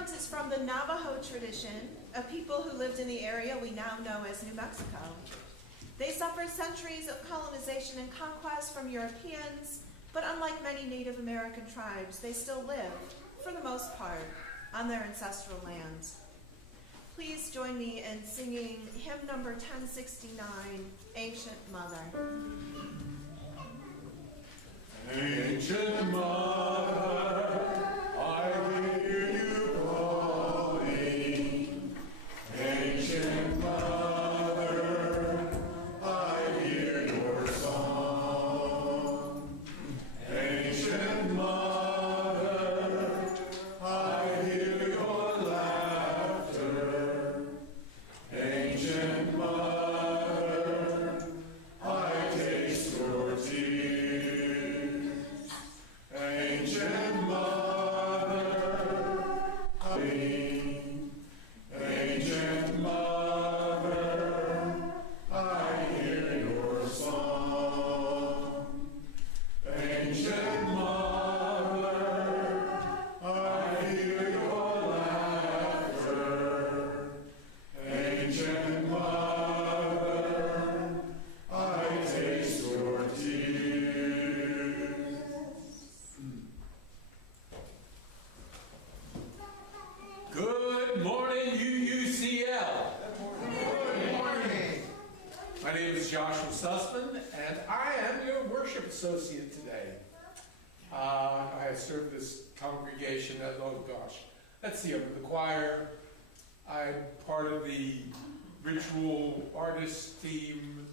pronouns is from the Navajo tradition, a people who lived in the area we now know as New Mexico. They suffered centuries of colonization and conquest from Europeans, but unlike many Native American tribes, they still live, for the most part, on their ancestral lands. Please join me in singing hymn number 1069, Ancient Mother. Ancient Mother, I hear you calling. Ancient Mother, I hear your song. Ancient Mother, I hear your laughter. Ancient Mother, I taste your tears. Ancient Mother, Ancient Mother, I hear your song. Ancient Mother, I hear your laughter. Ancient Mother, I taste your tears. Good morning, UUCL. Good morning. My name is Joshua Sussman, and I am your worship associate today. I have served this congregation at, let's see, I'm in the choir. I'm part of the ritual artist team.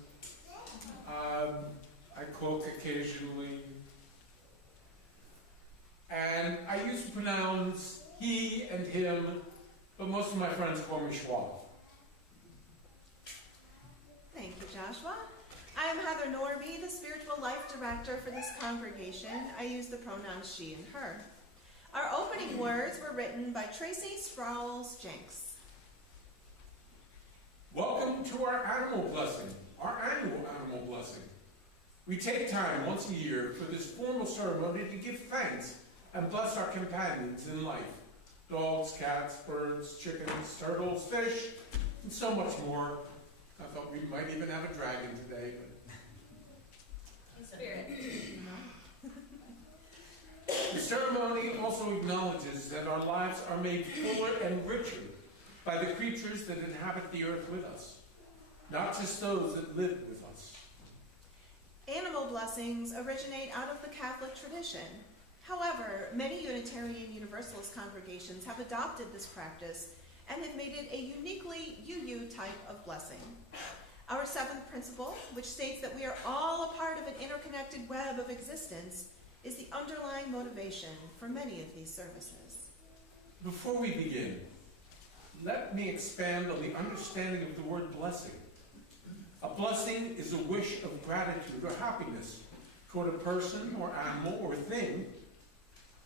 I cook occasionally. And I use the pronouns he and him, but most of my friends call me Schwab. Thank you, Joshua. I am Heather Norby, the spiritual life director for this congregation. I use the pronouns she and her. Our opening words were written by Tracy Sproul's Jenks. Welcome to our animal blessing, our annual animal blessing. We take time once a year for this formal ceremony to give thanks and bless our companions in life. Dogs, cats, birds, chickens, turtles, fish, and so much more. I thought we might even have a dragon today, but Spirit. the ceremony also acknowledges that our lives are made fuller and richer by the creatures that inhabit the earth with us, not just those that live with us. Animal blessings originate out of the Catholic tradition. However, many Unitarian Universalist congregations have adopted this practice and have made it a uniquely UU type of blessing. Our seventh principle, which states that we are all a part of an interconnected web of existence, is the underlying motivation for many of these services. Before we begin, let me expand on the understanding of the word blessing. A blessing is a wish of gratitude or happiness toward a person or animal or thing.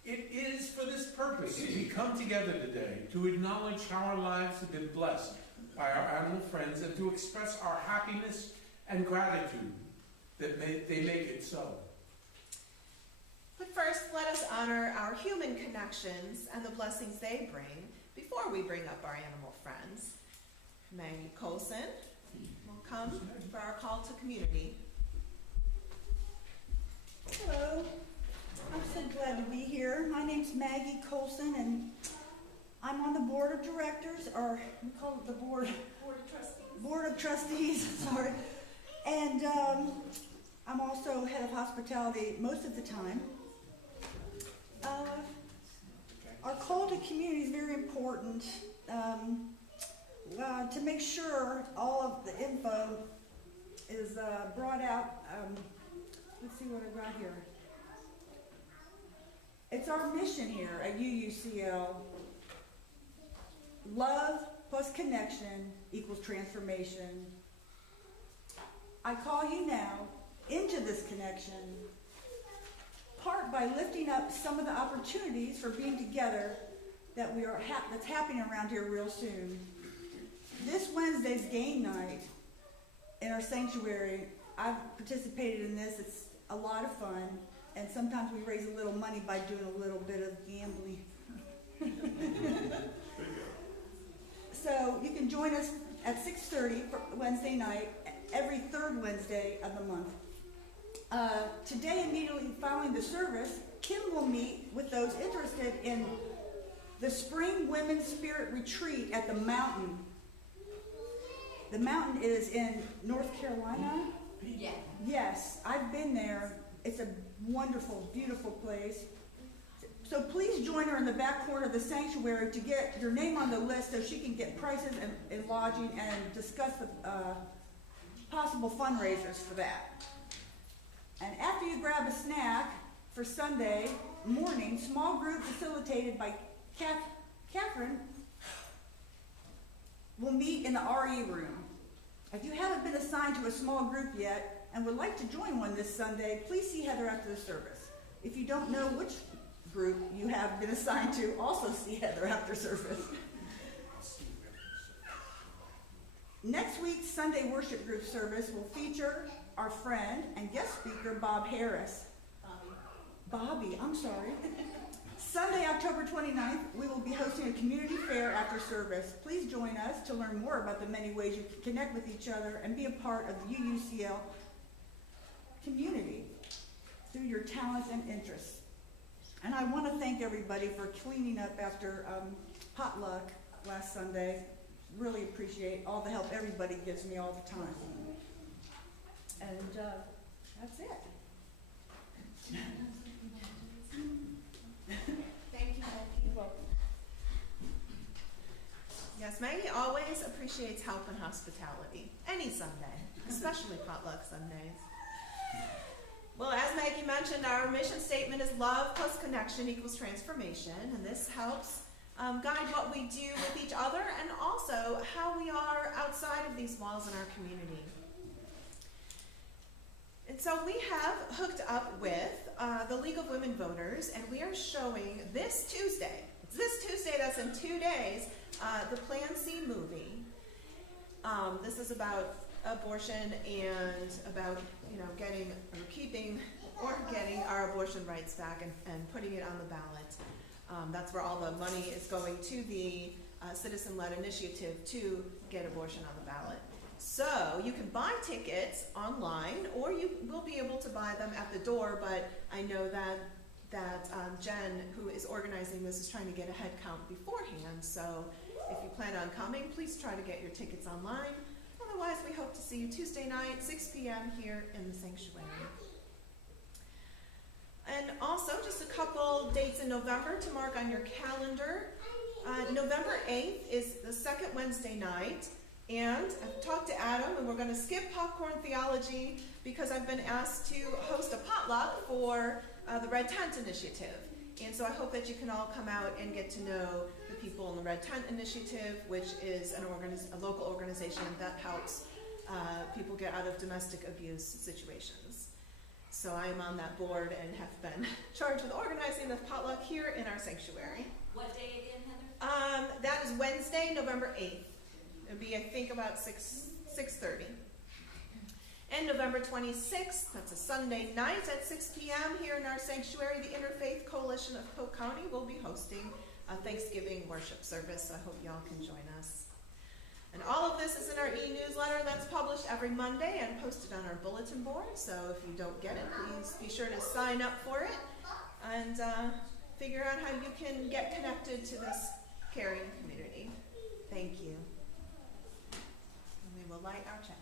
It is for this purpose that we come together today to acknowledge how our lives have been blessed by our animal friends and to express our happiness and gratitude that they make it so. But first, let us honor our human connections and the blessings they bring before we bring up our animal friends. Maggie Colson will come for our call to community. Hello, I'm so glad to be here. My name's Maggie Colson, and I'm on the board of directors, or we call it the board of trustees. Board of trustees, sorry. And I'm also head of hospitality most of the time. Our call to community is very important to make sure all of the info is brought out. Let's see what I got here. It's our mission here at UUCL. Love plus connection equals transformation. I call you now into this connection, part by lifting up some of the opportunities for being together that that's happening around here real soon. This Wednesday's game night in our sanctuary, I've participated in this. It's a lot of fun, and sometimes we raise a little money by doing a little bit of gambling. So you can join us at 6:30 for Wednesday night, every third Wednesday of the month. Today, immediately following the service, Kim will meet with those interested in the Spring Women's Spirit Retreat at the Mountain. The Mountain is in North Carolina. Yeah. Yes, I've been there. It's a wonderful, beautiful place. So please join her in the back corner of the sanctuary to get your name on the list so she can get prices and lodging and discuss the possible fundraisers for that. And after you grab a snack for Sunday morning, small group facilitated by Catherine will meet in the RE room. If you haven't been assigned to a small group yet and would like to join one this Sunday, please see Heather after the service. If you don't know which group you have been assigned to, also see Heather after service. Next week's Sunday worship group service will feature our friend and guest speaker, Bob Harris. Bobby, I'm sorry. Sunday, October 29th, we will be hosting a community fair after service. Please join us to learn more about the many ways you can connect with each other and be a part of the UUCL community through your talents and interests. And I want to thank everybody for cleaning up after potluck last Sunday. Really appreciate all the help everybody gives me all the time. And that's it. Thank you, Maggie. You're welcome. Yes, Maggie always appreciates help and hospitality. Any Sunday, especially potluck Sundays. Well, as Maggie mentioned, our mission statement is love plus connection equals transformation, and this helps guide what we do with each other and also how we are outside of these walls in our community. And so we have hooked up with the League of Women Voters, and we are showing this Tuesday, that's in 2 days, the Plan C movie. This is about abortion and about, getting or keeping or getting our abortion rights back and putting it on the ballot. That's where all the money is going to the citizen-led initiative to get abortion on the ballot. So you can buy tickets online, or you will be able to buy them at the door, but I know that Jen, who is organizing this, is trying to get a head count beforehand. So if you plan on coming, please try to get your tickets online. Otherwise, we hope to see you Tuesday night, 6 p.m. here in the sanctuary. And also, just a couple dates in November to mark on your calendar. November 8th is the second Wednesday night. And I've talked to Adam, and we're going to skip Popcorn Theology because I've been asked to host a potluck for the Red Tent Initiative. And so I hope that you can all come out and get to know the people in the Red Tent Initiative, which is a local organization that helps people get out of domestic abuse situations. So I am on that board and have been charged with organizing the potluck here in our sanctuary. What day again, Heather? That is Wednesday, November 8th. It'll be, I think, about 6:30. And November 26th, that's a Sunday night at 6 p.m. here in our sanctuary, the Interfaith Coalition of Polk County will be hosting a Thanksgiving worship service. So I hope y'all can join us. And all of this is in our e-newsletter that's published every Monday and posted on our bulletin board. So if you don't get it, please be sure to sign up for it and figure out how you can get connected to this caring community. Thank you. And we will light our chalice.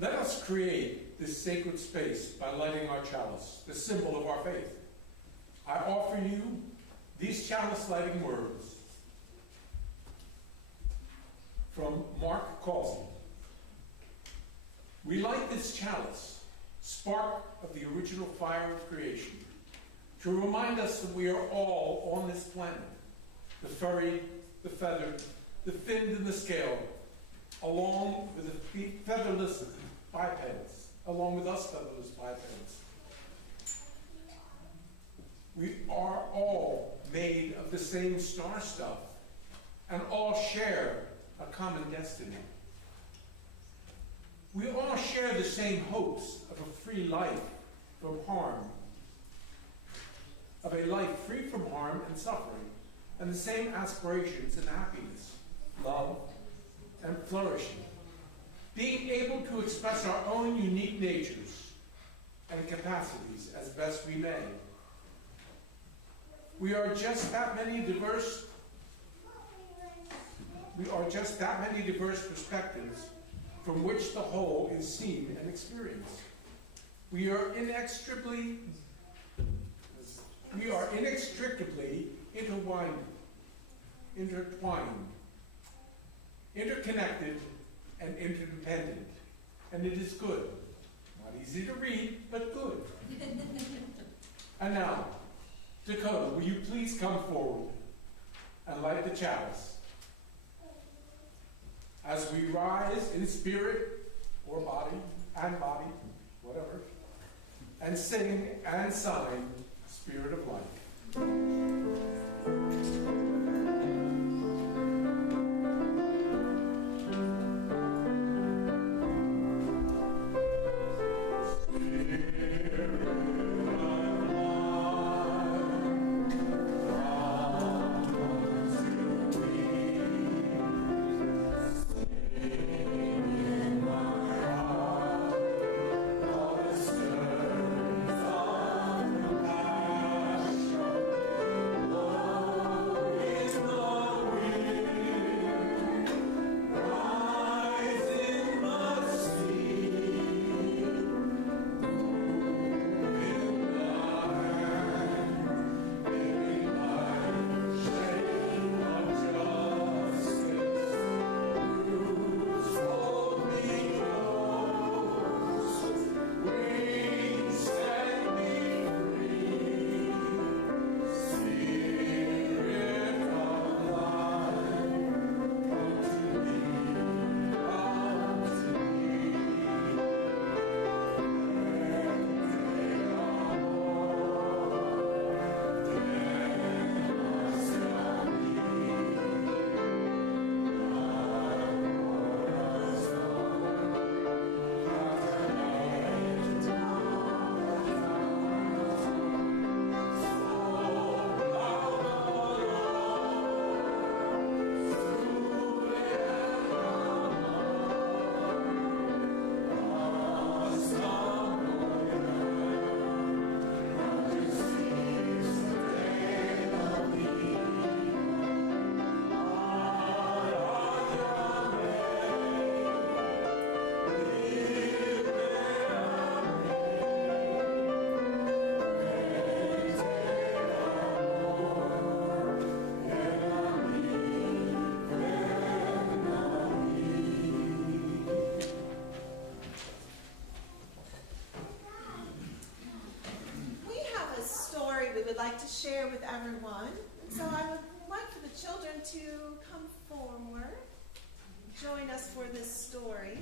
Let us create this sacred space by lighting our chalice, the symbol of our faith. I offer you these chalice lighting words from Mark Causey. We light this chalice, spark of the original fire of creation, to remind us that we are all on this planet, the furry, the feathered, the finned and the scaled, along with the featherless bipeds, along with us featherless bipeds. We are all made of the same star stuff and all share a common destiny. We all share the same hopes of a free life from harm, of a life free from harm and suffering, and the same aspirations and happiness, love, and flourishing. Being able to express our own unique natures and capacities as best we may. We are just that many diverse perspectives from which the whole is seen and experienced. We are inextricably intertwined, interconnected, and interdependent. And it is good. Not easy to read, but good. And now, Dakota, will you please come forward and light the chalice as we rise in spirit or body, whatever, and sing and sign Spirit of Life. Like to share with everyone. And so I would like for the children to come forward, join us for this story.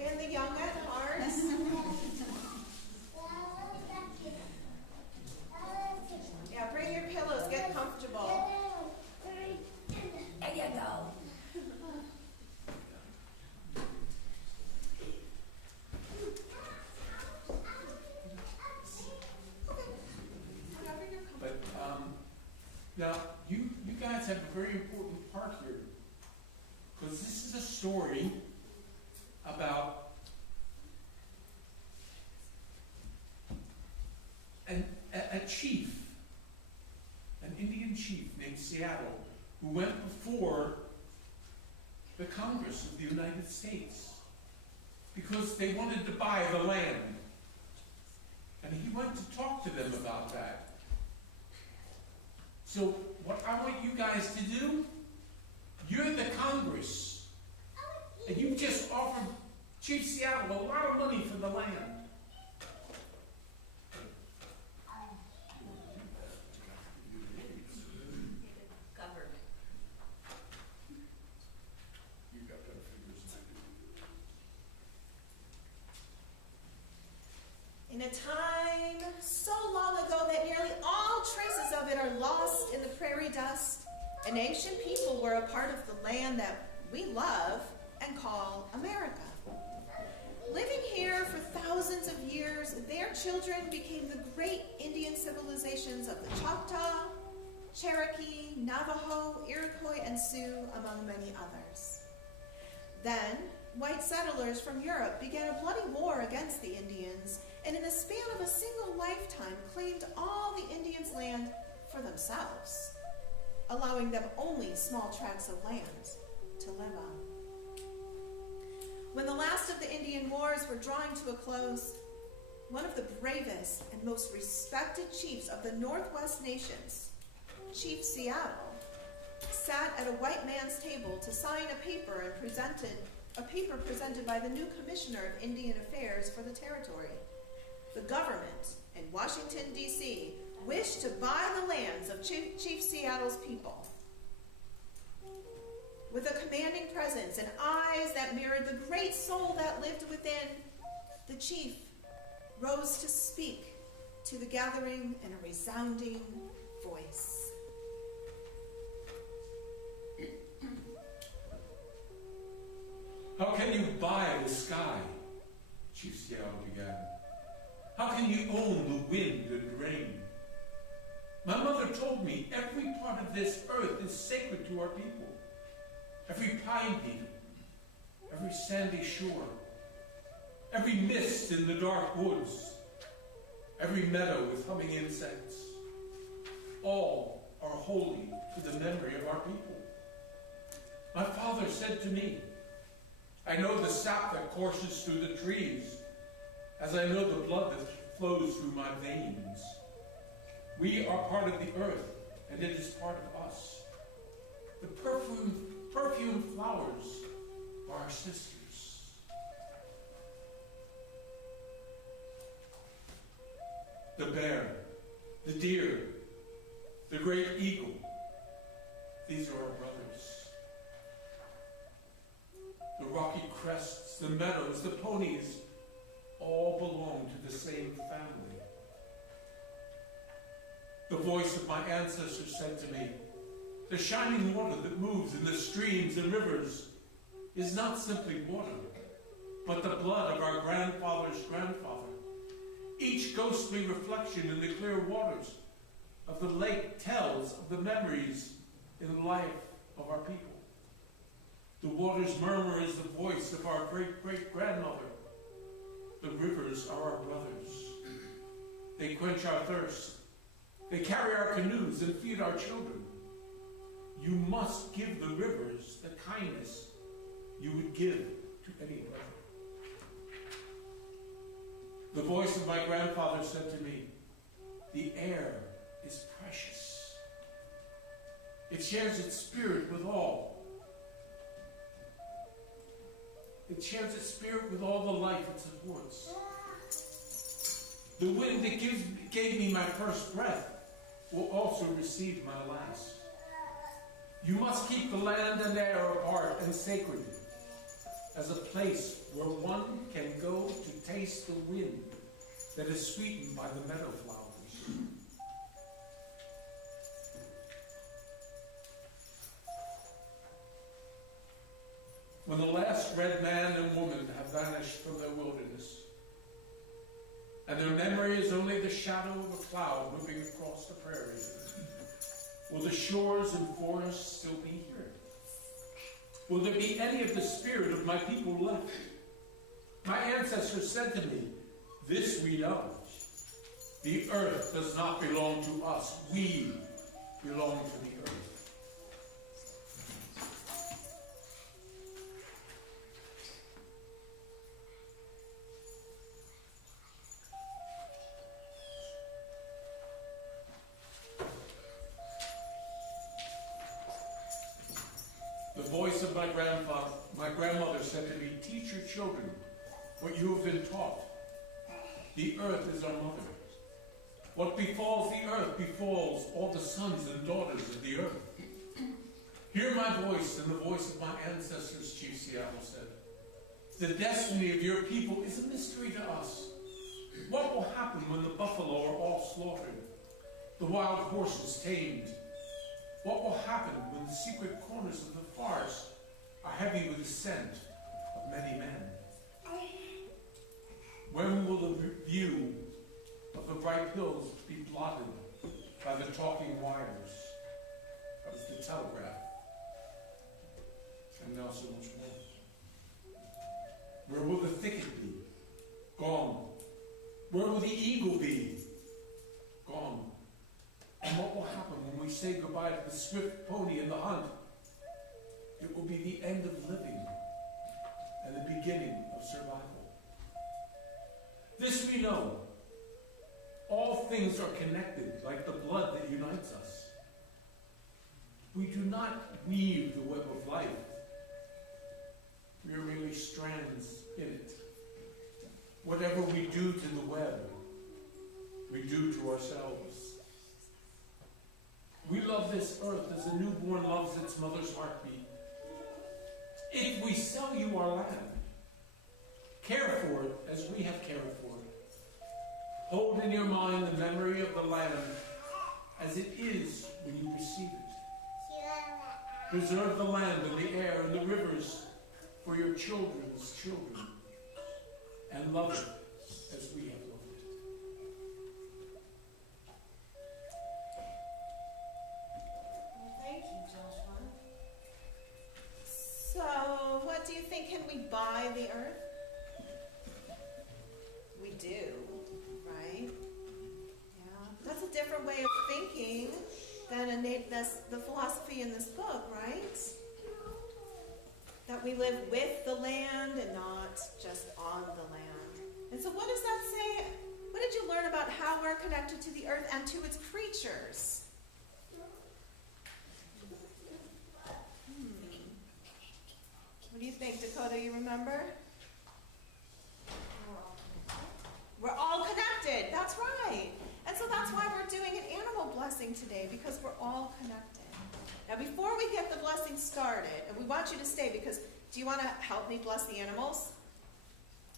And the young at heart. Yeah, bring your pillows, get comfortable. There you go. Now, you guys have a very important part here, because this is a story about a chief, an Indian chief named Seattle, who went before the Congress of the United States because they wanted to buy the land. And he went to talk to them about that. So what I want you guys to do, you're the Congress, and you just offered Chief Seattle a lot of money for the land. Government. You got better figures than I do. In a time so long ago that nearly all traces of it are lost in the prairie dust, an ancient people were a part of the land that we love and call America. Living here for thousands of years, their children became the great Indian civilizations of the Choctaw, Cherokee, Navajo, Iroquois, and Sioux, among many others. Then, white settlers from Europe began a bloody war against the Indians, and in the span of a single lifetime claimed all the Indians' land for themselves, allowing them only small tracts of land to live on. When the last of the Indian wars were drawing to a close, one of the bravest and most respected chiefs of the Northwest nations, Chief Seattle, sat at a white man's table to sign a paper presented by the new Commissioner of Indian Affairs for the territory. The government in Washington, D.C. wished to buy the lands of Chief Seattle's people. With a commanding presence and eyes that mirrored the great soul that lived within, the chief rose to speak to the gathering in a resounding voice. How can you buy the sky? Chief Seattle began. How can you own the wind and rain? My mother told me every part of this earth is sacred to our people. Every pine needle, every sandy shore, every mist in the dark woods, every meadow with humming insects, all are holy to the memory of our people. My father said to me, I know the sap that courses through the trees, as I know the blood that flows through my veins. We are part of the earth, and it is part of us. The perfume flowers are our sisters. The bear, the deer, the great eagle, these are our brothers. The rocky crests, the meadows, the ponies, all belong to the same family. The voice of my ancestors said to me, the shining water that moves in the streams and rivers is not simply water, but the blood of our grandfather's grandfather. Each ghostly reflection in the clear waters of the lake tells of the memories in the life of our people. The water's murmur is the voice of our great-great-grandmother. The rivers are our brothers. They quench our thirst. They carry our canoes and feed our children. You must give the rivers the kindness you would give to any brother. The voice of my grandfather said to me, the air is precious. It shares its spirit with all. It shares its spirit with all the life it supports. The wind that gave me my first breath will also receive my last. You must keep the land and air apart and sacred as a place where one can go to taste the wind that is sweetened by the meadow flowers. When the last red man and woman have vanished from their wilderness, and their memory is only the shadow of a cloud moving across the prairie, will the shores and forests still be here? Will there be any of the spirit of my people left? My ancestors said to me, this we know. The earth does not belong to us. We belong to the earth. The voice of my grandmother said to me, teach your children what you have been taught. The earth is our mother. What befalls the earth befalls all the sons and daughters of the earth. Hear my voice and the voice of my ancestors, Chief Seattle said. The destiny of your people is a mystery to us. What will happen when the buffalo are all slaughtered, the wild horses tamed? What will happen when the secret corners of the forest are heavy with the scent of many men? When will the view of the bright hills be blotted by the talking wires of the telegraph? And now so much more. Where will the thicket be? Gone. Where will the eagle be? Gone. And what will happen when we say goodbye to the swift pony in the hunt? It will be the end of living and the beginning of survival. This we know. All things are connected like the blood that unites us. We do not weave the web of life. We are merely strands in it. Whatever we do to the web, we do to ourselves. We love this earth as a newborn loves its mother's heartbeat. If we sell you our land, care for it as we have cared for it. Hold in your mind the memory of the land as it is when you receive it. Preserve the land and the air and the rivers for your children's children, and love it as we have loved it. Well, thank you, Joshua. So, what do you think? Can we buy the earth? We do, right? Yeah. That's a different way of thinking than that's the philosophy in this book, right? That we live with the land and not just on the land. And so what does that say? What did you learn about how we're connected to the earth and to its creatures? What do you think, Dakota? You remember? We're all connected. That's right. And so that's why we're doing an animal blessing today, because we're all connected. Now, before we get the blessing started, and we want you to stay, because do you want to help me bless the animals?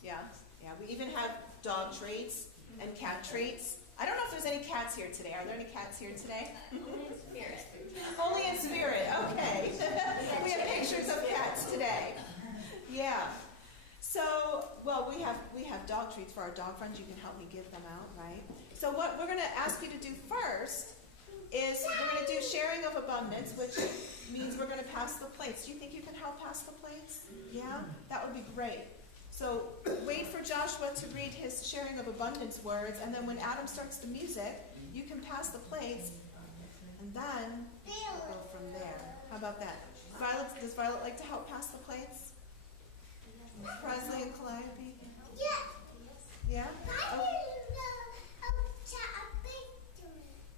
Yeah. Yeah. We even have dog treats and cat treats. I don't know if there's any cats here today. Are there any cats here today? Only in spirit. Only in spirit. Okay. We have pictures of cats today. Yeah. So, well, we have dog treats for our dog friends. You can help me give them out, right? So what we're going to ask you to do first is we're going to do sharing of abundance, which means we're going to pass the plates. Do you think you can help pass the plates? Yeah? That would be great. So wait for Joshua to read his sharing of abundance words, and then when Adam starts the music, you can pass the plates, and then we'll go from there. How about that? Does Violet like to help pass the plates? Presley and Calliope? Yeah? Oh,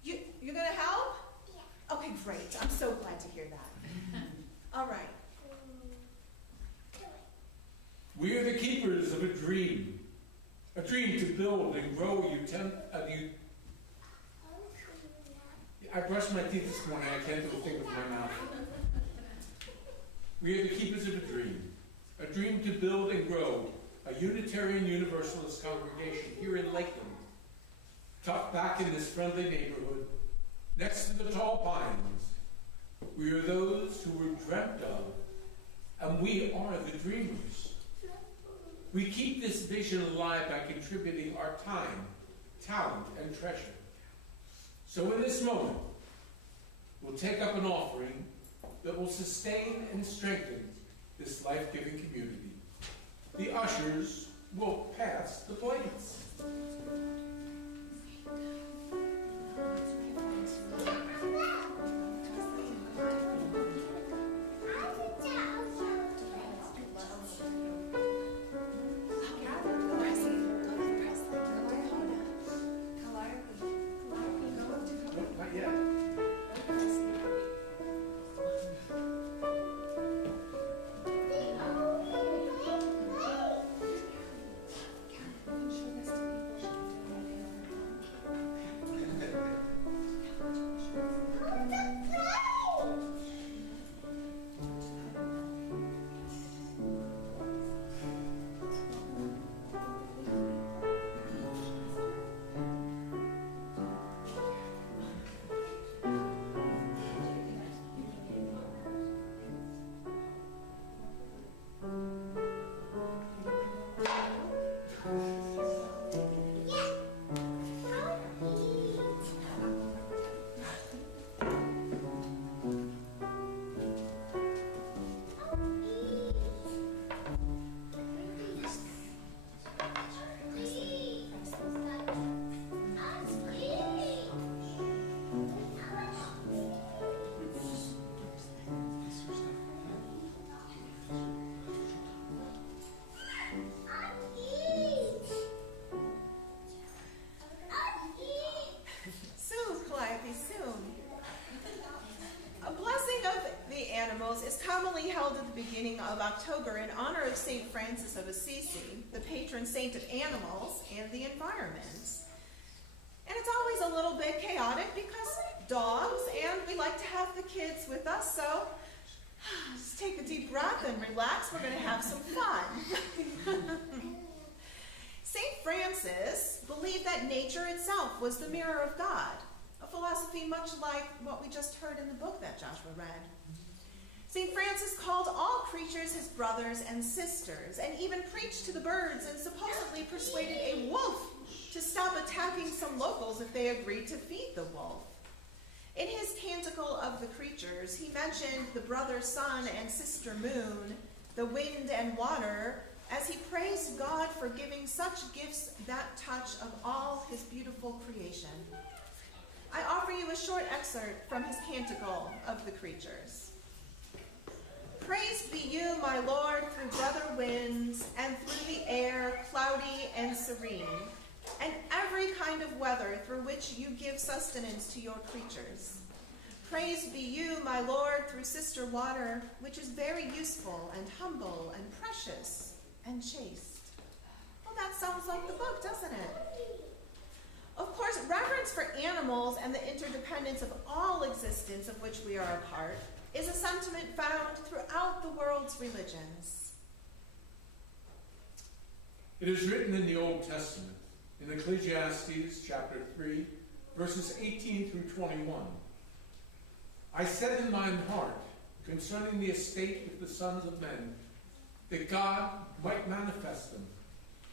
you're going to help? Yeah. Okay, great. I'm so glad to hear that. All right. We are the keepers of a dream to build and grow. I brushed my teeth this morning. I can't do a thing with my mouth. We are the keepers of a dream to build and grow a Unitarian Universalist congregation here in Lakeland, tucked back in this friendly neighborhood, next to the tall pines. We are those who were dreamt of, and we are the dreamers. We keep this vision alive by contributing our time, talent, and treasure. So in this moment, we'll take up an offering that will sustain and strengthen this life-giving community. The ushers will pass the plates. Not yet. held at the beginning of October in honor of St. Francis of Assisi, the patron saint of animals and the environment. And it's always a little bit chaotic because dogs, and we like to have the kids with us, so just take a deep breath and relax. We're going to have some fun. St. Francis believed that nature itself was the mirror of God, a philosophy much like what we just heard in the book that Joshua read. St. Francis called all creatures his brothers and sisters, and even preached to the birds and supposedly persuaded a wolf to stop attacking some locals if they agreed to feed the wolf. In his Canticle of the Creatures, he mentioned the brother sun and sister moon, the wind and water, as he praised God for giving such gifts that touch of all his beautiful creation. I offer you a short excerpt from his Canticle of the Creatures. Praise be you, my Lord, through brother winds, and through the air, cloudy and serene, and every kind of weather through which you give sustenance to your creatures. Praise be you, my Lord, through sister water, which is very useful and humble and precious and chaste. Well, that sounds like the book, doesn't it? Of course, reverence for animals and the interdependence of all existence of which we are a part is a sentiment found throughout the world's religions. It is written in the Old Testament, in Ecclesiastes chapter 3, verses 18 through 21. I said in mine heart, concerning the estate of the sons of men, that God might manifest them,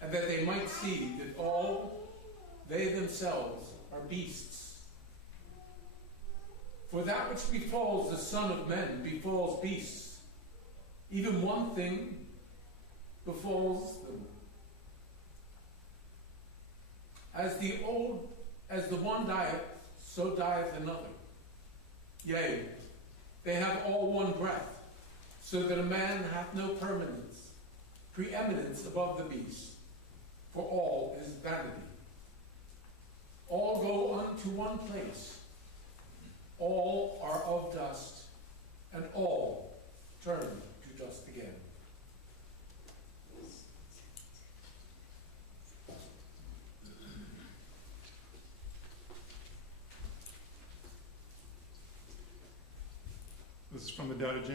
and that they might see that all they themselves are beasts. For that which befalls the Son of Men befalls beasts. Even one thing befalls them. As the one dieth, so dieth another. Yea, they have all one breath, so that a man hath no preeminence above the beasts, for all is vanity. All go unto one place. All are of dust, and all turn to dust again. This is from the Dialogue.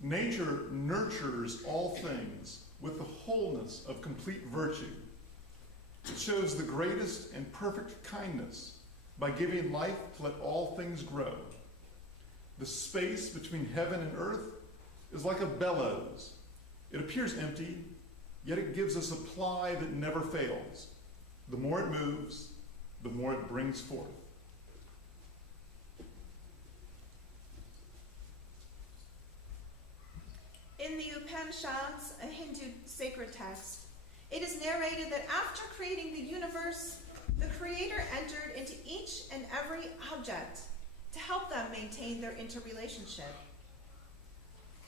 Nature nurtures all things with the wholeness of complete virtue. It shows the greatest and perfect kindness by giving life to let all things grow. The space between heaven and earth is like a bellows. It appears empty, yet it gives a supply that never fails. The more it moves, the more it brings forth. In the Upanishads, a Hindu sacred text, it is narrated that after creating the universe, the Creator entered into each and every object to help them maintain their interrelationship.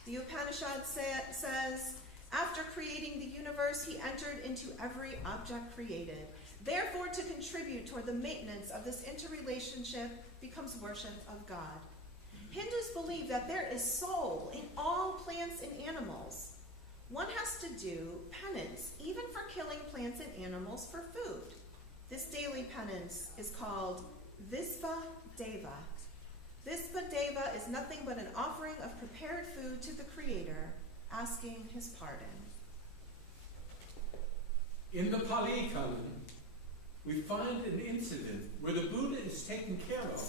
The Upanishad says, after creating the universe, he entered into every object created. Therefore, to contribute toward the maintenance of this interrelationship becomes worship of God. Hindus believe that there is soul in all plants and animals. One has to do penance, even for killing plants and animals for food. This daily penance is called Visva Deva. Visva Deva is nothing but an offering of prepared food to the Creator, asking his pardon. In the Pali Canon, we find an incident where the Buddha is taken care of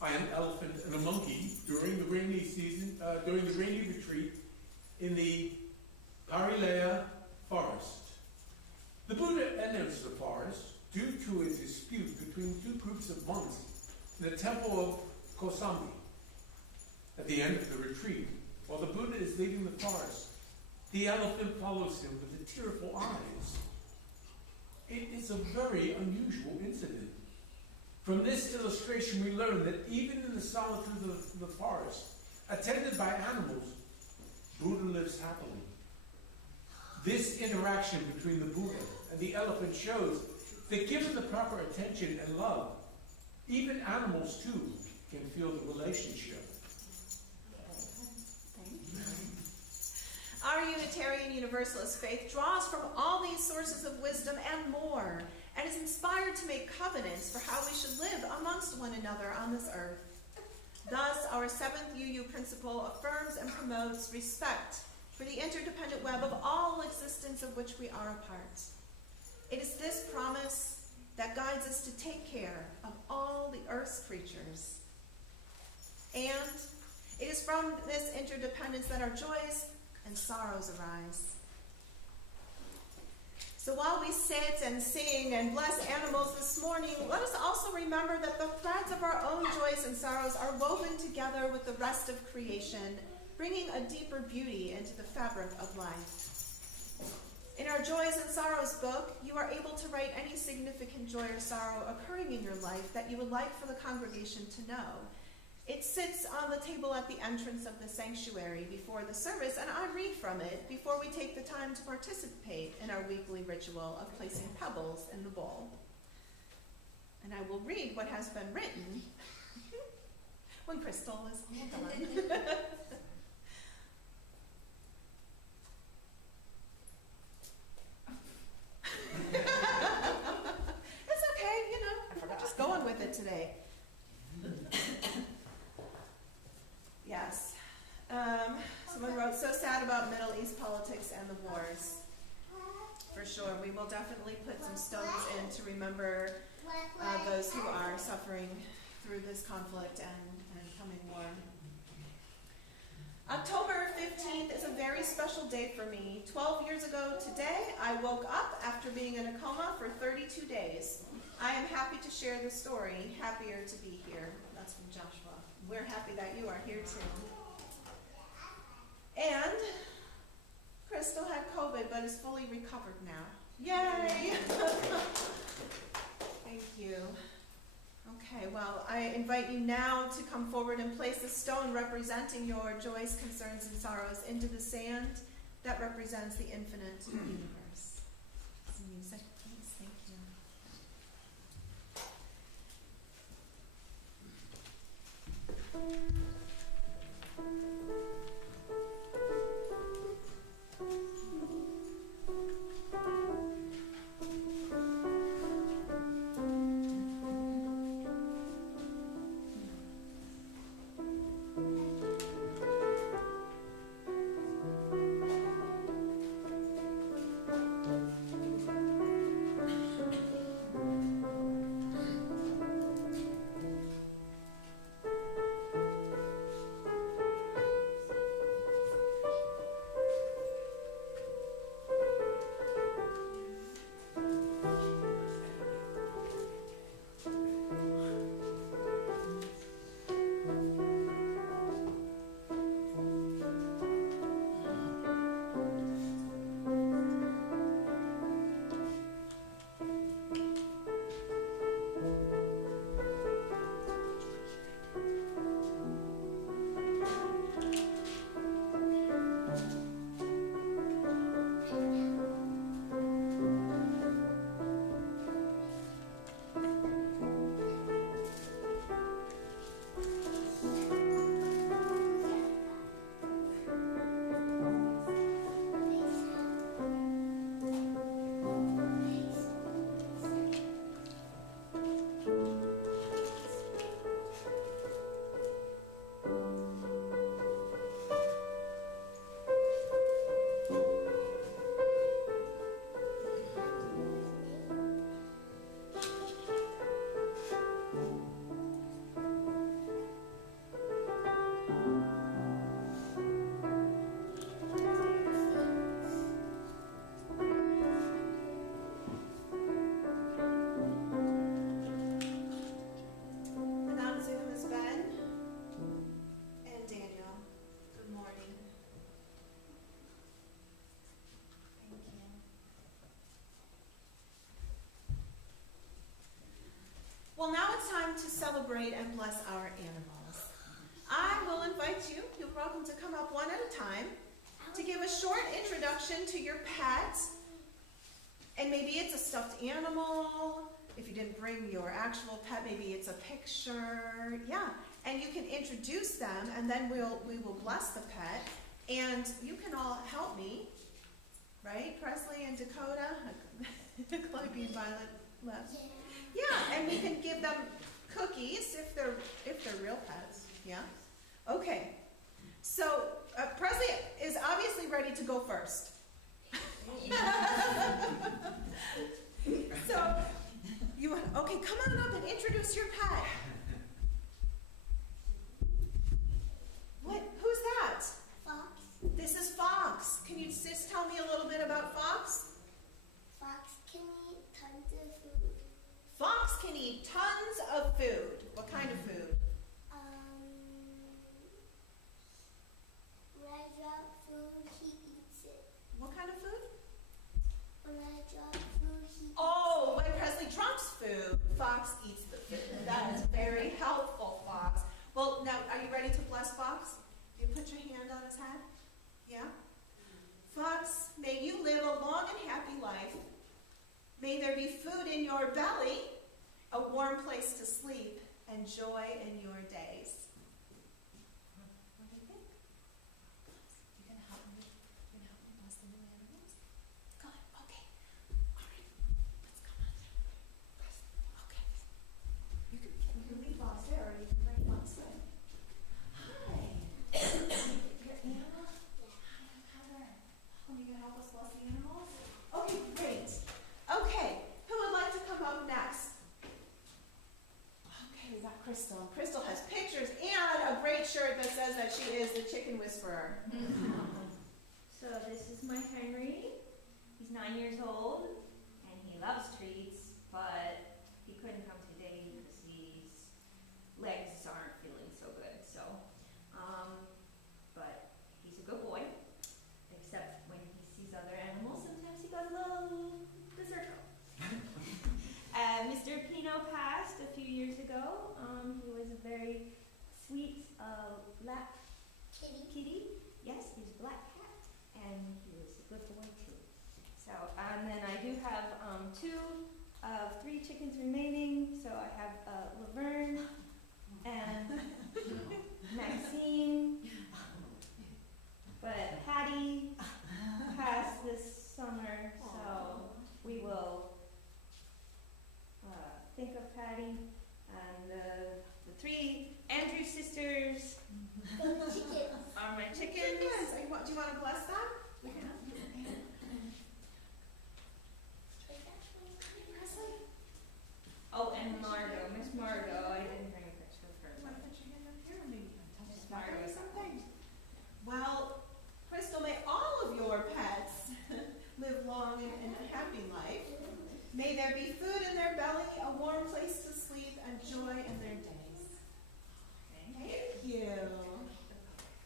by an elephant and a monkey during the rainy season, during the rainy retreat in the Parilaya forest. The Buddha enters the forest due to a dispute between two groups of monks in the temple of Kosambi. At the end of the retreat, while the Buddha is leaving the forest, the elephant follows him with tearful eyes. It is a very unusual incident. From this illustration, we learn that even in the solitude of the forest, attended by animals, Buddha lives happily. This interaction between the Buddha and the elephant shows that given the proper attention and love, even animals too can feel the relationship. Thank Unitarian Universalist faith draws from all these sources of wisdom and more, and is inspired to make covenants for how we should live amongst one another on this earth. Thus, our seventh UU principle affirms and promotes respect for the interdependent web of all existence of which we are a part. It is this promise that guides us to take care of all the earth's creatures. And it is from this interdependence that our joys and sorrows arise. So while we sit and sing and bless animals this morning, let us also remember that the threads of our own joys and sorrows are woven together with the rest of creation, bringing a deeper beauty into the fabric of life. In our Joys and Sorrows book, you are able to write any significant joy or sorrow occurring in your life that you would like for the congregation to know. It sits on the table at the entrance of the sanctuary before the service, and I read from it before we take the time to participate in our weekly ritual of placing pebbles in the bowl. And I will read what has been written when Crystal is all done. It's okay, you know, we're just going with it today. Yes. Someone wrote, so sad about Middle East politics and the wars. For sure. We will definitely put some stones in to remember those who are suffering through this conflict and coming war. October 15th is a very special day for me. 12 years ago today, I woke up after being in a coma for 32 days. I am happy to share this story, happier to be here. That's from Joshua. We're happy that you are here too. And Crystal had COVID, but is fully recovered now. Yay! Thank you. Okay, well, I invite you now to come forward and place a stone representing your joys, concerns, and sorrows into the sand that represents the infinite universe. Some music, please. Thank you. Well, now it's time to celebrate and bless our animals. I will invite you, you're welcome to come up one at a time, to give a short introduction to your pet. And maybe it's a stuffed animal. If you didn't bring your actual pet, maybe it's a picture. Yeah, and you can introduce them, and then we will bless the pet. And you can all help me, right? Presley and Dakota, Chloe and Violet left. Yeah, and we can give them cookies if they're real pets. Yeah. Okay. So Presley is obviously ready to go first. So okay, come on up and introduce your pet. Who's that? Fox. This is Fox. Can you just tell me a little bit about Fox? Fox can eat tons of food. Fox can eat tons of food. What kind of food? When I drop food, he eats it. What kind of food? When I drop food, he eats Oh, when Presley drops food, Fox eats the food. That is very helpful, Fox. Well, now, are you ready to bless Fox? You put your hand on his head? Yeah? Fox, may you live a long and happy life. May there be food in your belly, a warm place to sleep, and joy in your days. What do you think? You gonna help me? You gonna help me bless the new animals? Good. Okay. All right. Let's come on. Okay. You can leave Fox there, or you can bring Fox in. Hi. Your animal? Hi, I'm Heather. Oh, you gonna help us bless the animals? Okay, great. Okay, who would like to come up next? Okay, we got Crystal. Crystal has pictures and a great shirt that says that she is the chicken whisperer. So this is my Henry. He's 9 years old and he loves treats, but he couldn't come today because his legs aren't feeling so good. So, but he's a good boy, except when he sees other animals, sometimes he goes a little berserk. Mr. Pino passed a few years ago. He was a very sweet lap kitty. Yes, he was a black cat, and he was a good boy too. So, and then I do have 2 of 3 chickens remaining. So I have Laverne and Maxine, but Hattie passed this summer, so we will think of Patty. And the 3 Andrews sisters are my chickens. Yes. Do you want to bless them? Presley? Oh, and Margot, Miss Margot. I didn't bring a picture of her. You want to put your hand up here, or maybe you can touch Miss his back or Margot. something? Well, Crystal, may all of your pets live long and a happy life. May there be food in their belly, a warm place to sleep, and joy in their days. Thank you.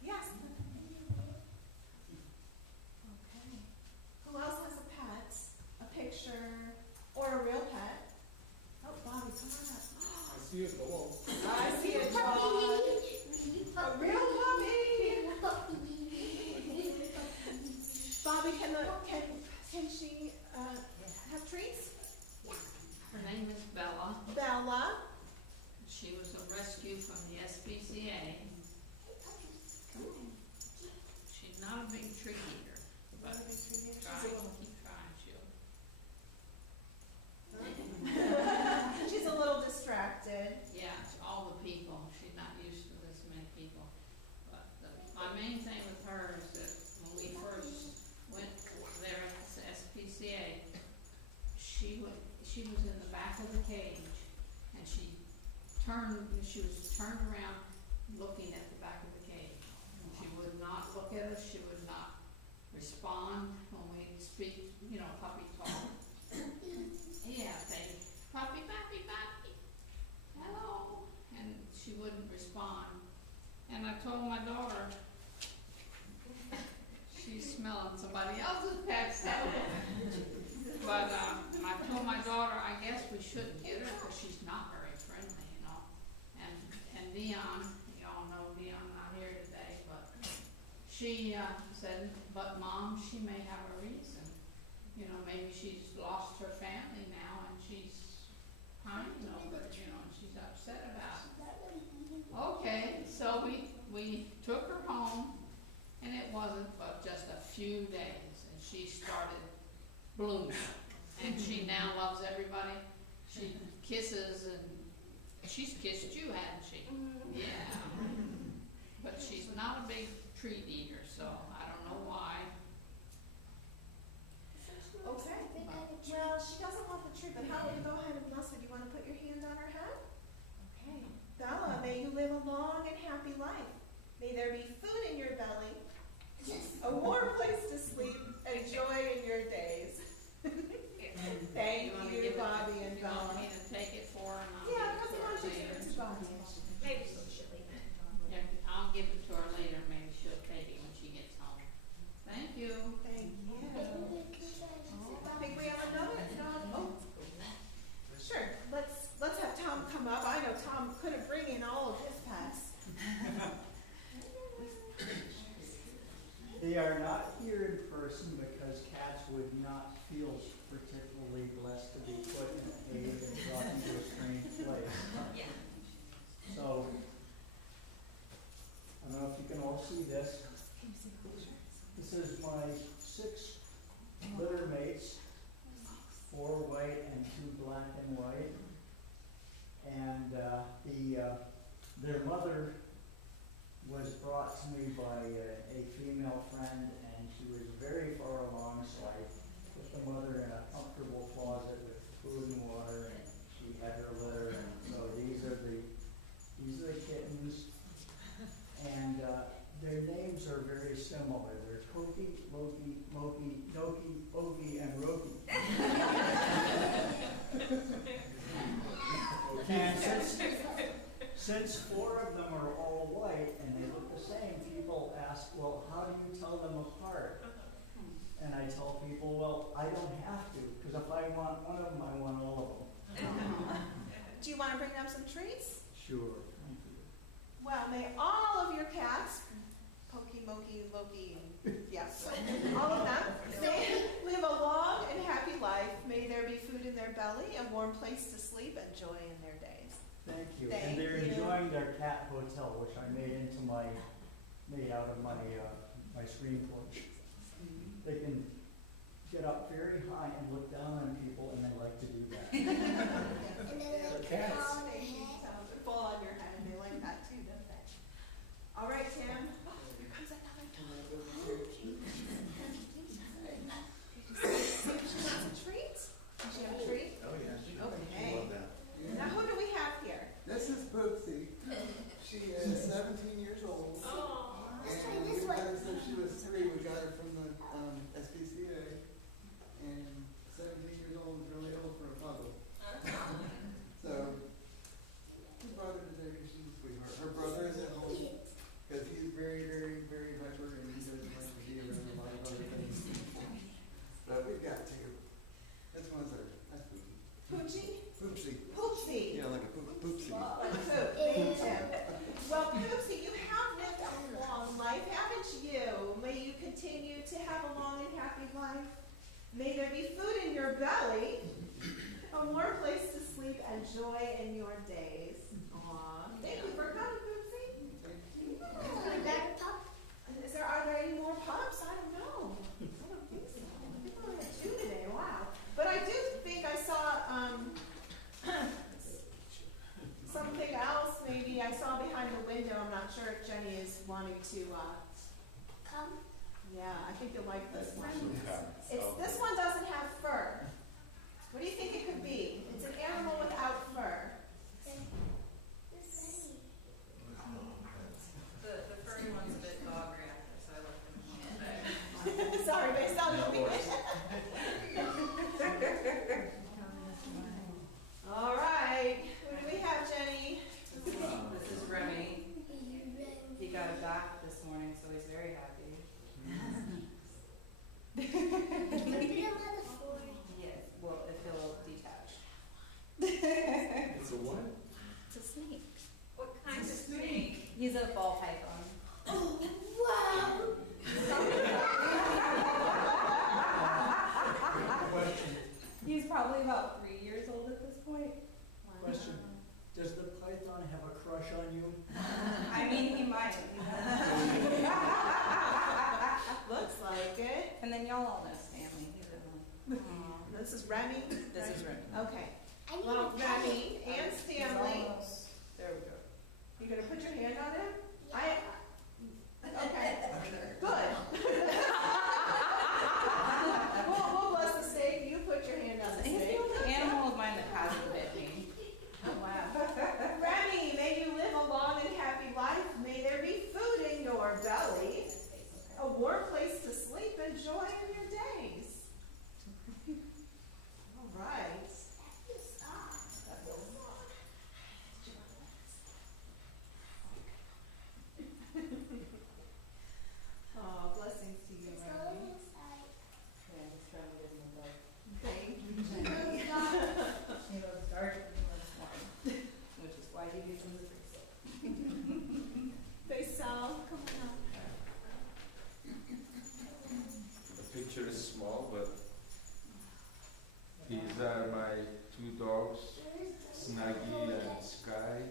Yes. Okay. Who else has a pet, a picture, or a real pet? Oh, Bobby, come on up. I see a dog. I see a dog. A real puppy. Bobby, can she have treats? Her name is Bella. Bella. She was a rescue from the SPCA. She's not a big tree eater, but keep trying, She's a little distracted. Yeah, it's all the people. She's not used to this many people. But my main thing with her is that when we first went there at the SPCA, she was in the back of the cage, and she was turned around looking at the back of the cage. She would not look at us, she would not respond when we speak, puppy talk. Yeah, baby, puppy, puppy, puppy, hello, and she wouldn't respond. And I told my daughter, she's smelling somebody else's pet stuff. But I told my daughter, I guess we shouldn't get her because she's not very friendly, And Dion, you all know Dion not here today, but she said, but Mom, she may have a reason. Maybe she's lost her family now and she's pining over it, and she's upset about it. Okay, so we took her home And it wasn't but just a few days, and she started blooming. And she now loves everybody. She kisses, and she's kissed you, hasn't she? Yeah. But she's not a big treat eater, so I don't know why. Okay. Well, she doesn't want the tree, but how about you go ahead and bless her? Do you want to put your hand on her head? Okay. Bella, may you live a long and happy life. May there be food in your belly, a warm place to sleep, and joy in your days. Thank you, Bobby and You want Bella. me to take it for her? And I'll Yeah, give it because to I want her you to give later? it to Bobby. Maybe she'll leave it. Yeah, I'll give it to her later, maybe she'll take it when she gets home. Thank you. Thank you. I think we have another. Oh, sure. Let's have Tom come up. I know Tom couldn't bring in all of his pets. They are not here in person because cats would not feel particularly blessed to be put in a cage and brought into a strange place. So, I don't know if you can all see this. This is my 6 litter mates, 4 white and 2 black and white. And their mother was brought to me by a female friend, and she was very far along, so I put the mother in a comfortable closet with food and water, and she had her litter, and so these are the kittens, and their names are very similar. They're Koki, Loki, Moki, Doki, Ogi, and Roki. And since 4 of them are all white and they look the same, people ask, well, how do you tell them apart? And I tell people, well, I don't have to, because if I want one of them, I want all of them. Do you want to bring them some treats? Sure. Thank you. Well, may all of your cats, Pokey, Moki, Loki, yes, all of them, may live a long and happy life. May there be food in their belly, a warm place to sleep, and joy in their days. Thank you. Thank And they're you. enjoying their cat hotel, which I made out of my screen porch. They can get up very high and look down on people, and they like to do that. And then They're cats. They fall on your head, and they like that too, don't they? All right, Tim. Oh, here comes another dog. She wants a treat? Does she have a treat? Oh, yeah. Okay. Love that. Now, who do we have here? This is Bootsy. She is 17 years old. Let's try And this we one. got her since she was 3. We got her from the SPCA. And 17 years old is really old for a puzzle. So, her brother today, she's a sweetheart. Her brother is at home because he's very, very, very hyper and he doesn't like to be around a lot of other things. But we've got 2. This one's her. That's Bootsy. Poochie? Poopsie. Poopsie. Yeah, like a poopsie. Like a poop. Thank you. Well, Poopsie, you have lived a long life, haven't you? May you continue to have a long and happy life. May there be food in your belly, a warm place to sleep, and joy in your days. Aw. Thank you for coming, Poopsie. Are there any more pups? I don't know. I don't think so. I think we only had 2 today. Wow. But I do think I saw something else. Maybe I saw behind the window. I'm not sure if Jenny is wanting to. Come. Yeah, I think you'll like this one. This one doesn't have fur. What do you think it could be? It's an animal without fur. The furry one's a bit dog reactive, so I left them alone. Sorry, but it sounded weird. All right. What do we have, Jenny? This is Remy. He got a bath this morning, so he's very happy. Yes, well, if he'll detach. It's a what? It's a snake. What kind of snake? He's a ball python. Wow. Question. He's probably about 3 years old at this point. Question. Does the python have a crush on you? I mean, he might. then y'all all know Stanley. He's at home. This is Remy? This is Remy. Okay. I need Well, a pen. Remy and He's Stanley, almost- There we go. you gonna put your hand on him? Yeah. Okay, good. We'll bless the steak, you put your hand on the He's steak. the only animal of mine that hasn't bit me. Oh, wow. Remy, may you live a long and happy life. May there be food in your belly, a warm place to sleep, and joy in your days. All right. Oh, blessings to you, Remy. Yeah, he's trying to get in the bed. Thank you. He loves dark and he loves warm, which is why he uses the freezer. Faisal, come on up. The picture is small, but these are my two dogs, Snuggy and Sky.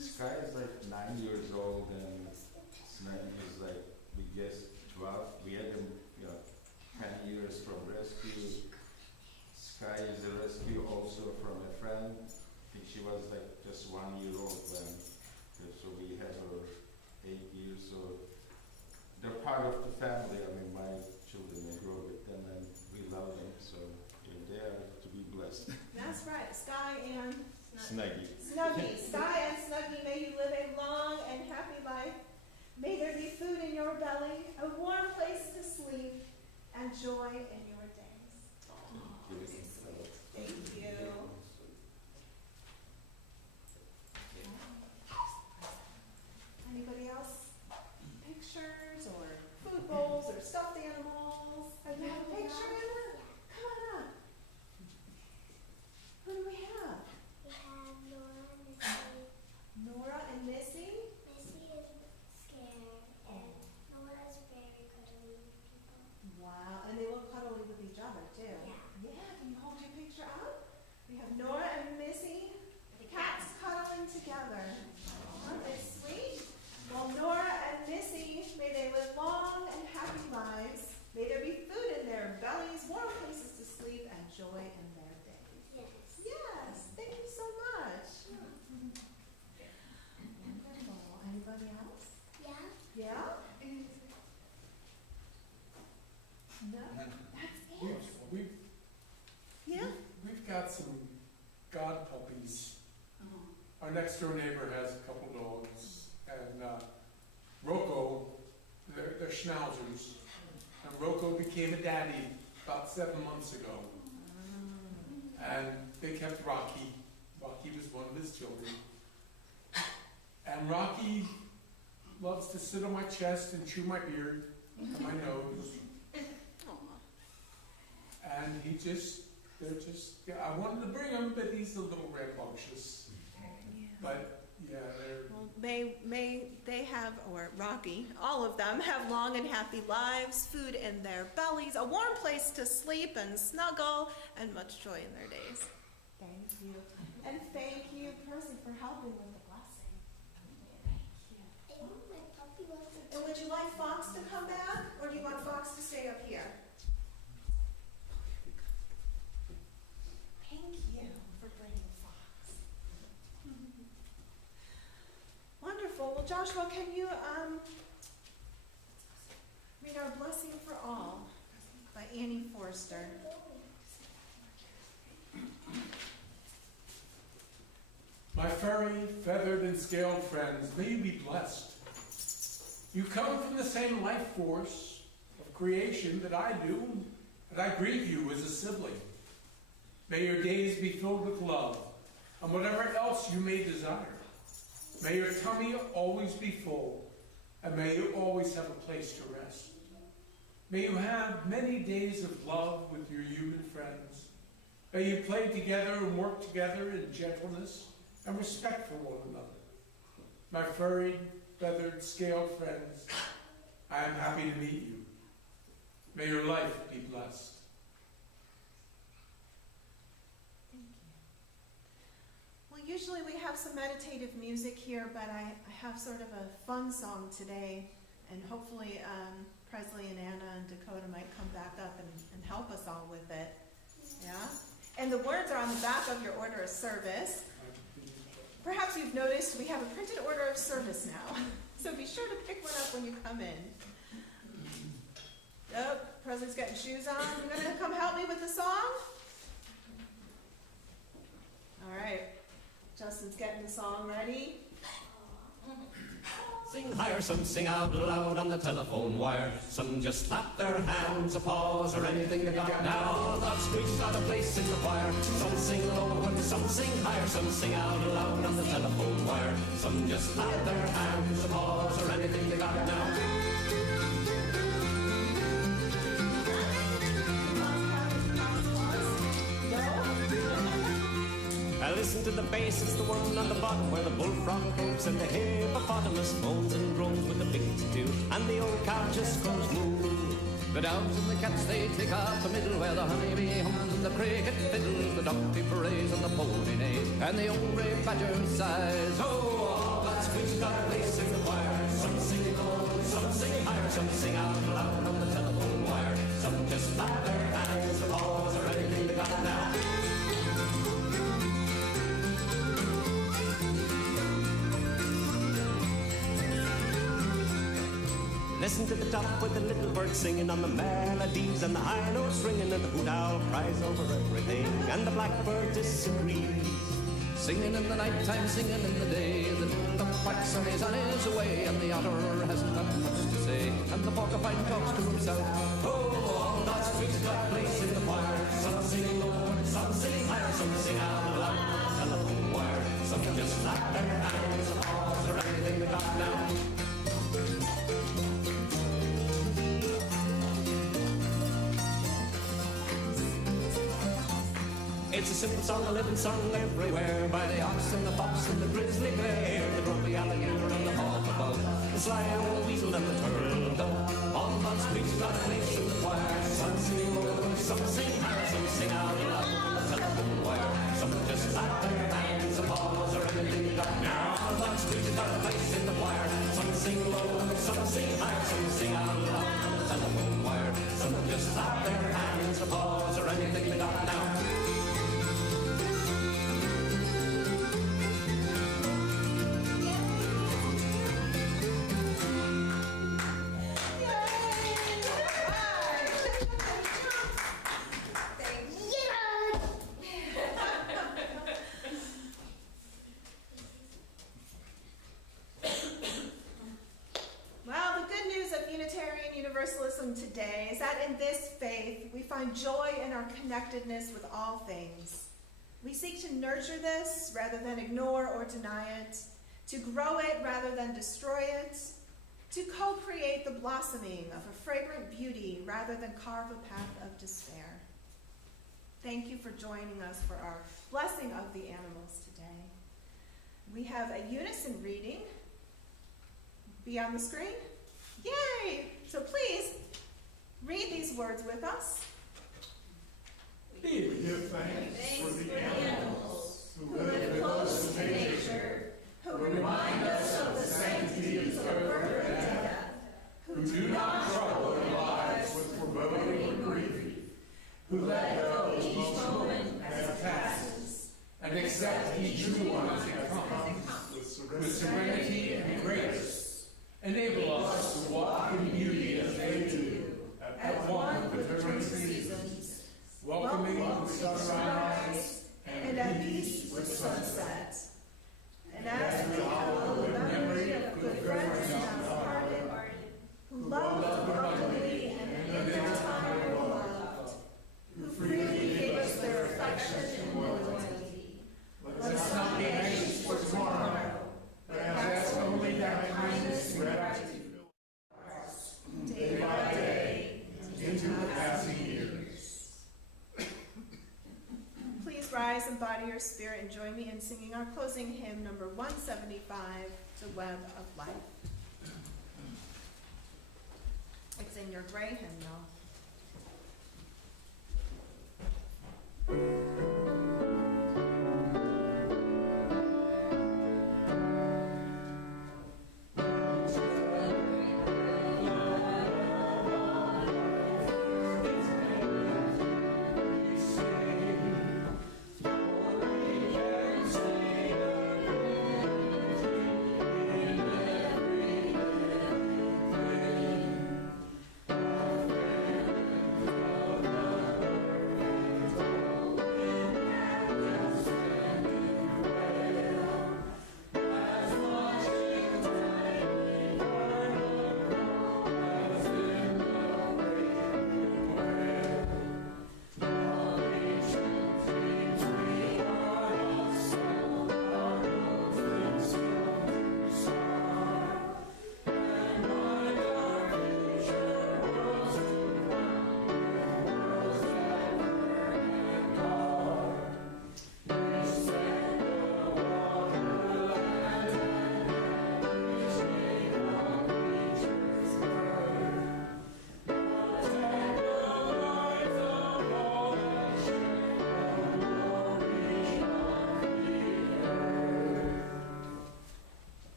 Sky is like 9 years old and Snuggy is like, we guess 12. We had them, 10 years from rescue. Sky is a rescue also from a friend. I think she was like just 1 year old when, so we had her 8 years. So they're part of the family. I mean, my children, I grow with them and we love them. So they are to be blessed. That's right, Sky and Snuggy. Snuggy. Sky and Snuggy, may you live a long and happy life. May there be food in your belly, a warm place to sleep, and joy in your days. Thank you. Anybody else? Pictures or food bowls or stuffed animals? Have you have a picture in it? Come on up. Who do we have? We have Nora and Missy. Nora and Missy. Missy is scared, and Nora's very cuddly with people. Wow, and they look cuddly with each other too. Yeah. Yeah, can you hold your picture up? We have Nora and Missy, cats cuddling together. Aren't they sweet? Well, Nora and Missy, may they live long and happy lives. May there be food in their bellies, warm places to sleep, and joy in their days. Yes. Yes, thank you so much. Wonderful. Anybody else? Yeah? Yeah? No? That's it? We've, Yeah? we've got some god puppies. Our next door neighbor has a couple dogs, and Rocco, they're schnauzers, and Rocco became a daddy about 7 months ago. And they kept Rocky. Rocky was one of his children. And Rocky loves to sit on my chest and chew my beard and my nose. And yeah, I wanted to bring him, but he's a little rambunctious. But yeah, Well, may they have, or Rocky, all of them have long and happy lives, food in their bellies, a warm place to sleep and snuggle, and much joy in their days. Thank you. And thank you, Percy, for helping with the blessing. Thank you. And my puppy wants to. And would you like Fox to come back, or do you want Fox to stay up here? Thank you for bringing Fox. Wonderful. Well, Joshua, can you read our blessing for all by Annie Forster? my furry, feathered, and scaled friends, may you be blessed. You come from the same life force of creation that I do, and I greet you as a sibling. May your days be filled with love, and whatever else you may desire. May your tummy always be full, and may you always have a place to rest. May you have many days of love with your human friends. May you play together and work together in gentleness and respect for one another. My furry, feathered, scaled friends, I am happy to meet you. May your life be blessed. Thank you. Well, usually we have some meditative music here, but I have sort of a fun song today, and hopefully Presley and Anna and Dakota might come back up and help us all with it. Yeah? And the words are on the back of your order of service. Perhaps you've noticed we have a printed order of service now. So be sure to pick one up when you come in. Oh, President's getting shoes on. You gonna come help me with the song? All right. Justin's getting the song ready. Sing higher, some sing out loud on the telephone wire. Some just clap their hands, applause, or anything they got now. That's we've got a place in the choir. Some sing low and some sing higher. Some sing out loud on the telephone wire. Some just clap their hands, applause, or anything they got now. Listen to the bass, it's the one on the bottom where the bullfrog croaks and the hippopotamus moans and groans with the big to-do, and the old cow just goes moo. The doves and the cats, they take out the middle where the honeybee hums and the cricket fiddles, the donkey parades and the pony neighs, and the old gray badger sighs. Oh, all that's we've got a place in the choir. Some sing low, some sing higher, some sing out loud on the telephone wire. Some just clap their hands, applause, or anything they got now. Listen to the top with the little bird singing on the melodies and the high notes ringing and the hoot owl cries over everything and the blackbird disagrees. Singing in the nighttime, singing in the day, the little duck quacks on his way and the otter hasn't got much to say and the porcupine talks to himself. Oh, all that's we've got place in the choir. Some sing low and some sing higher, some sing out loud on the telephone wire. Some just clap their hands, applause, or anything they got now. It's a simple song, a living song everywhere, by the ox and the fox and the grizzly bear, the grumpy alligator and the hawk above, the sly old weasel and the turtle dove. All those creatures got a place in the choir. Some sing low, some sing high, some sing out loud on the telephone wire. Some just clap their hands, applause, or anything they got now. All those creatures got a place in the choir. Some sing low, some sing high, some sing out loud on the telephone wire. Some just clap their hands, applause, or anything they got now. Today is that in this faith we find joy in our connectedness with all things. We seek to nurture this rather than ignore or deny it, to grow it rather than destroy it, to co-create the blossoming of a fragrant beauty rather than carve a path of despair. Thank you for joining us for our blessing of the animals today. We have a unison reading. Be on the screen. Yay! So please, read these words with us. Give thanks for the animals who live close to nature, who remind us of the sanctities of birth and death, who do not trouble their lives with foreboding or grief, who let go each moment as it passes, and accept each new one as it comes, with serenity and grace. Enable us to walk in beauty as they do, at one with different seasons, welcoming the sunrise and at peace with sunset. And as we hallow the memory of good friends now departed, who loved abundantly and in their time were loved, who freely gave us their affection and loyalty. Let us not be anxious for tomorrow, but ask only that kindness and gratitude day by day into the passing years. Please rise and body your spirit and join me in singing our closing hymn, number 175, The Web of Life. It's in your gray hymnal.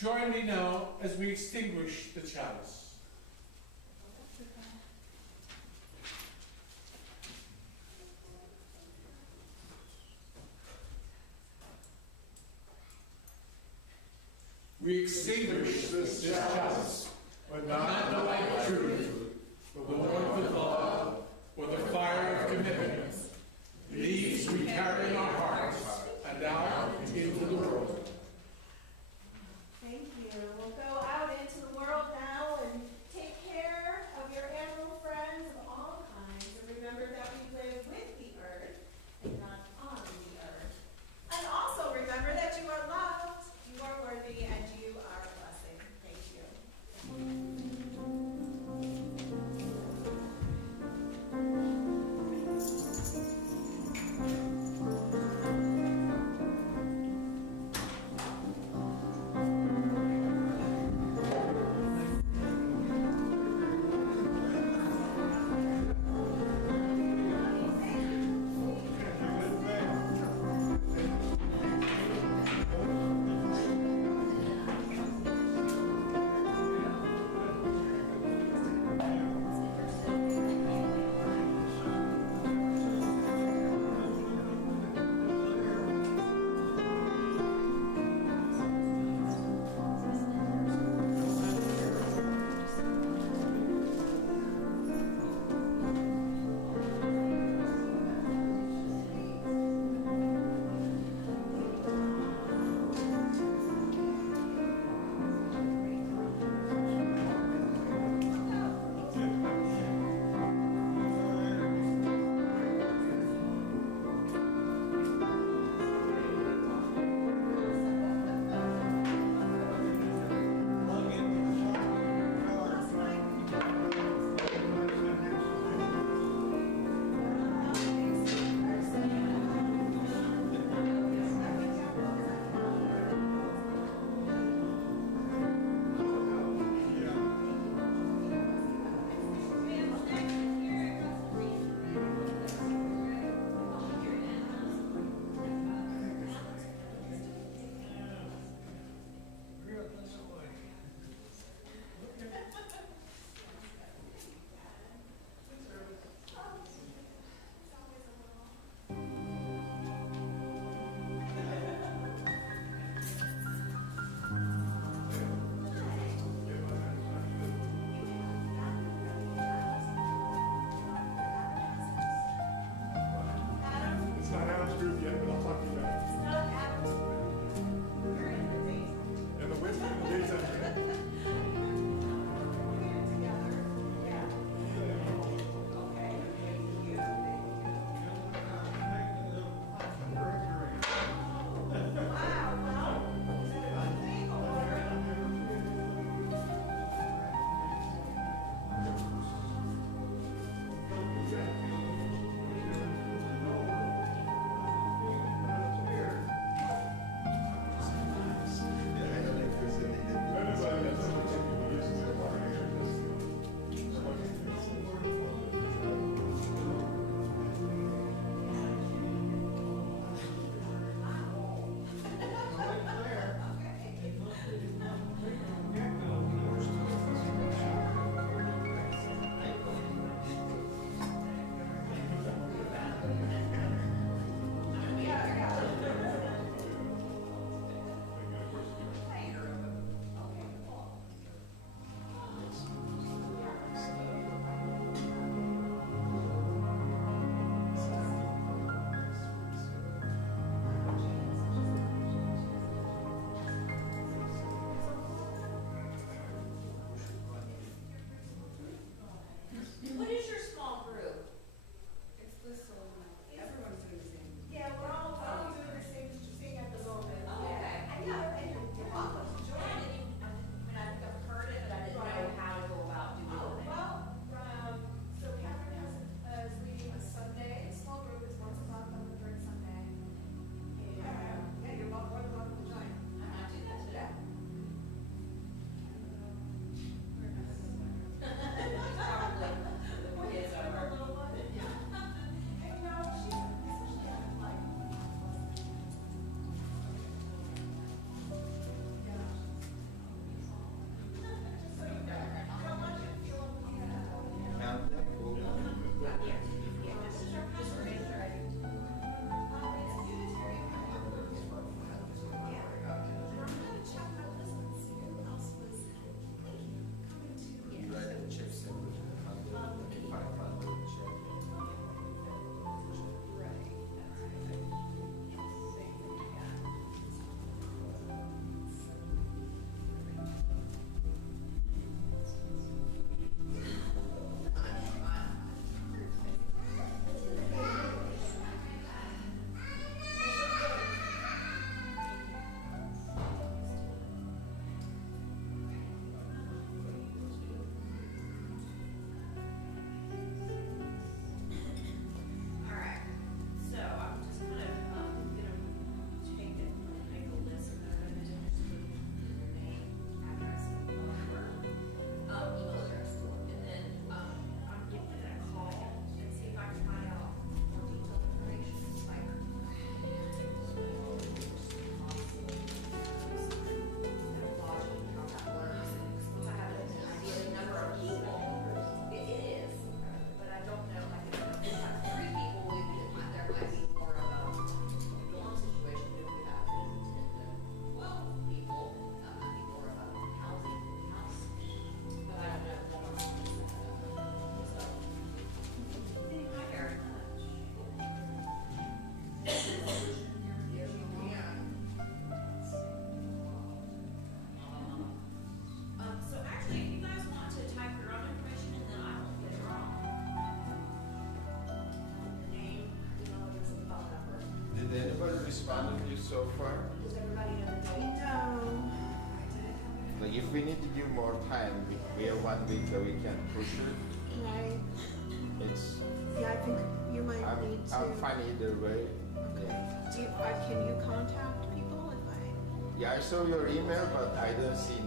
Join me now as we extinguish the chalice. We extinguish this chalice, but not the light of truth, the warmth of love, or the fire of commitment. These we carry in our hearts and out into the world. Thank you. We'll go out into the world now and take care of your animal friends of all kinds. And remember that we live with the earth and not on the earth. And also remember that you are loved, you are worthy, and you are a blessing. Thank you. responded to you so far? Does everybody know the date? No. Like if we need to give more time, we have 1 week that we can push it. Right. It's, Yeah, I think you might need to. I'm fine either way. Okay. Can you contact people if I? Yeah, I saw your email, but I don't see